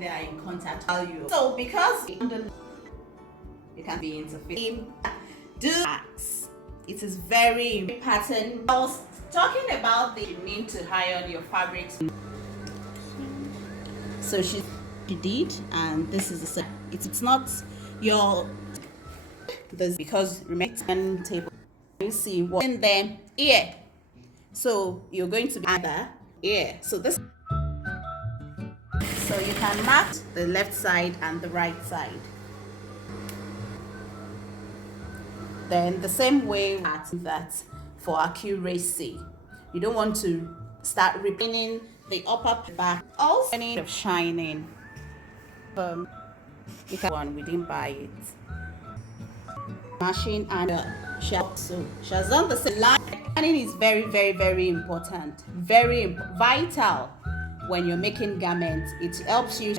when they are in contact with you. So because you can be interfering, do acts. It is very important. I was talking about the need to iron your fabrics. So she did, and this is the set. It's not your this because remember table. You see what in there ear. So you're going to be under ear. So this. So you can mark the left side and the right side. Then the same way that for accuracy, you don't want to start repeating the upper back. Also, any of shining. You can one we didn't buy it. Machine and shell. So she has done the same line. Lining is very important, very vital when you're making garments. It helps you